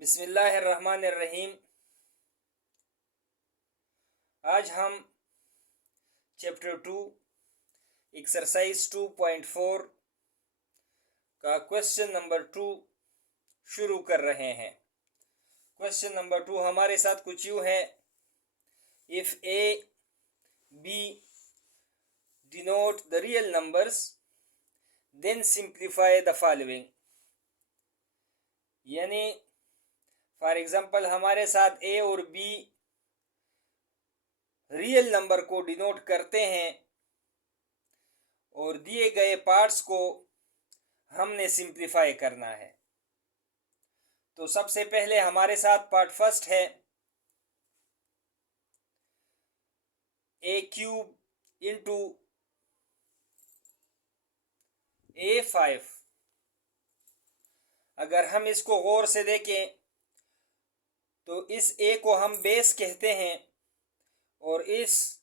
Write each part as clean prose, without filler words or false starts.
बिस्मिल्लाहिर्रहमानिर्रहीम। आज हम चैप्टर 2 एक्सरसाइज 2.4 का क्वेश्चन नंबर 2 शुरू कर रहे हैं। क्वेश्चन नंबर 2 हमारे साथ कुछ यूँ है। If a b denote the real numbers then simplify the following. यानी फॉर एग्जांपल हमारे साथ ए और बी रियल नंबर को डिनोट करते हैं और दिए गए पार्ट्स को हमने सिंप्लीफाई करना है। तो सबसे पहले हमारे साथ पार्ट फर्स्ट है ए क्यूब इंटू A5। अगर हम इसको गौर से देखें तो इस A को हम बेस कहते हैं और इस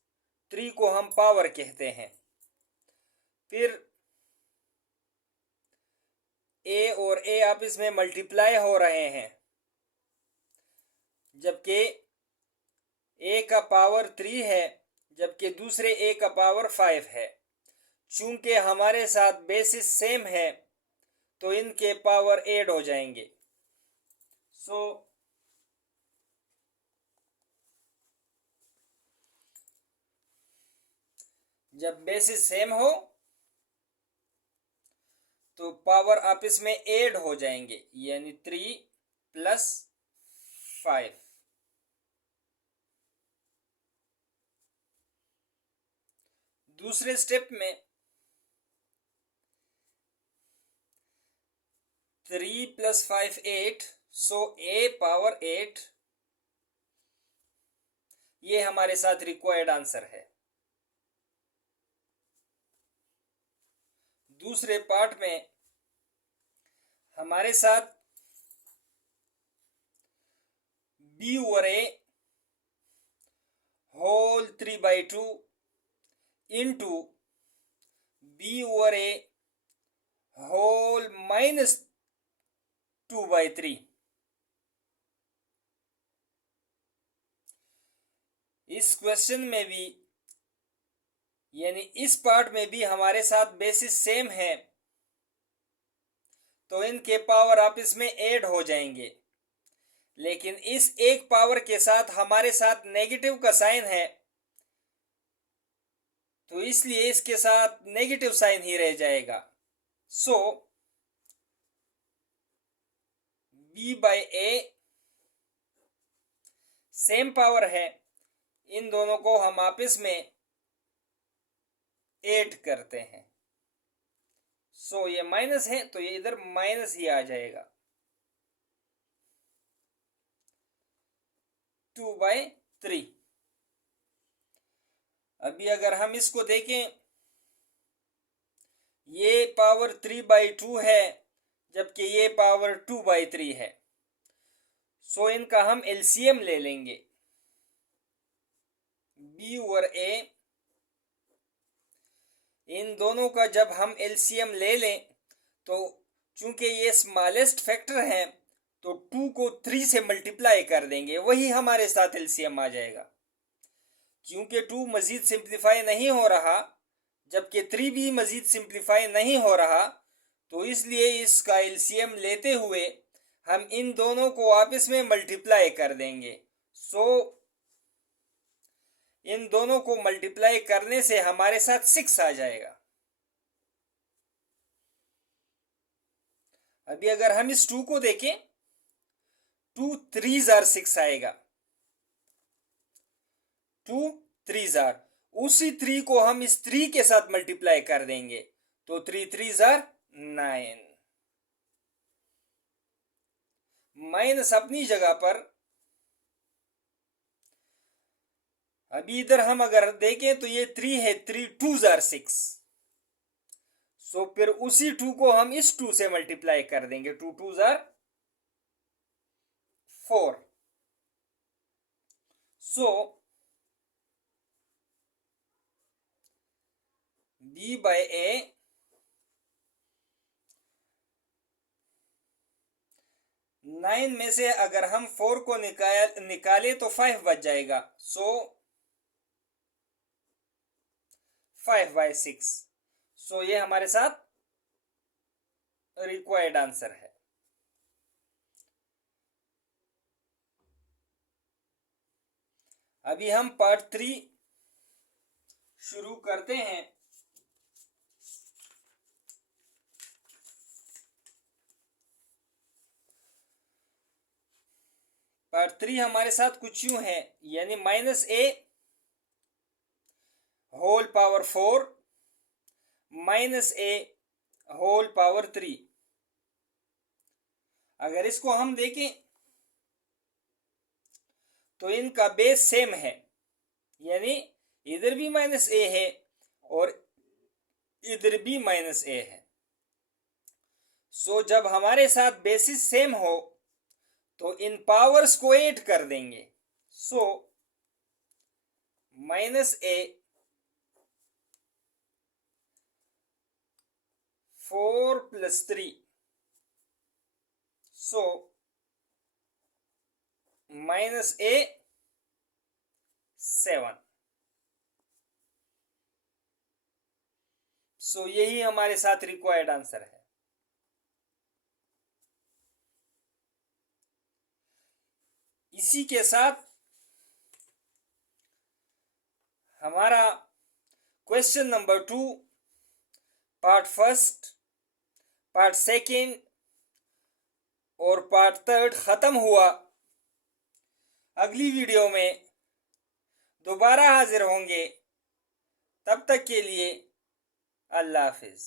3 को हम पावर कहते हैं। फिर A और A आपस में मल्टीप्लाई हो रहे हैं, जबकि A का पावर 3 है जबकि दूसरे A का पावर 5 है। चूंकि हमारे साथ बेसिस सेम है तो इनके पावर ऐड हो जाएंगे। जब बेसिस सेम हो तो पावर आपस में ऐड हो जाएंगे, यानी 3 + 5। दूसरे स्टेप में 3 + 5 8, सो A पावर 8 ये हमारे साथ रिक्वायर्ड आंसर है। दूसरे पार्ट में हमारे साथ B over A whole 3/2 into B over A whole -2/3। इस क्वेश्चन में भी यानी इस पार्ट में भी हमारे साथ बेसिस सेम है तो इनके पावर आपस में ऐड हो जाएंगे, लेकिन इस एक पावर के साथ हमारे साथ नेगेटिव का साइन है तो इसलिए इसके साथ नेगेटिव साइन ही रह जाएगा। सो B/A सेम पावर है, इन दोनों को हम आपस में ऐड करते हैं। सो ये माइनस है तो ये इधर माइनस ही आ जाएगा। 2/3। अभी अगर हम इसको देखें, ये पावर 3/2 है जबकि ये पावर 2/3 है। सो इनका हम एलसीएम ले लेंगे। B ओवर A, इन दोनों का जब हम एलसीएम ले लें तो चूंकि ये स्मॉलेस्ट फैक्टर है तो 2 को 3 से मल्टीप्लाई कर देंगे, वही हमारे साथ एलसीएम आ जाएगा। क्योंकि 2 मजीद सिंप्लीफाई नहीं हो रहा जबकि 3 भी मजीद सिंप्लीफाई नहीं हो रहा, तो इसलिए इसका एलसीएम लेते हुए हम इन दोनों को आपस में मल्टीप्लाई कर देंगे। सो इन दोनों को मल्टीप्लाई करने से हमारे साथ 6 आ जाएगा। अभी अगर हम इस 2 को देखें, 2 3s are 6 आएगा। 2 3s are, उसी 3 को हम इस 3 के साथ मल्टीप्लाई कर देंगे तो 3 3s are 9। माइनस अपनी जगह पर। अभी इधर हम अगर देखें तो ये 3 है, 3 2s are 6। सो फिर उसी 2 को हम इस 2 से मल्टीप्लाई कर देंगे, 2 2s are 4। सो B/A 9 में से अगर हम 4 को निकाले तो 5 बच जाएगा। सो 5/6। सो ये हमारे साथ रिक्वायर्ड आंसर है। अभी हम पार्ट 3 शुरू करते हैं। पार्ट 3 हमारे साथ कुछ यूं है, यानी -a whole power 4 -a whole power 3। अगर इसको हम देखें तो इनका बेस सेम है, यानी इधर भी -a है और इधर भी -a है। सो जब हमारे साथ बेसिस सेम हो तो इन पावर्स को ऐड कर देंगे। सो -a 4 + 3, सो -a 7। सो यही हमारे साथ रिक्वायर्ड आंसर है। इसी के साथ हमारा क्वेश्चन नंबर 2 पार्ट 1, पार्ट 2 और पार्ट 3 खत्म हुआ। अगली वीडियो में दोबारा हाजिर होंगे। तब तक के लिए अल्लाह हाफिज।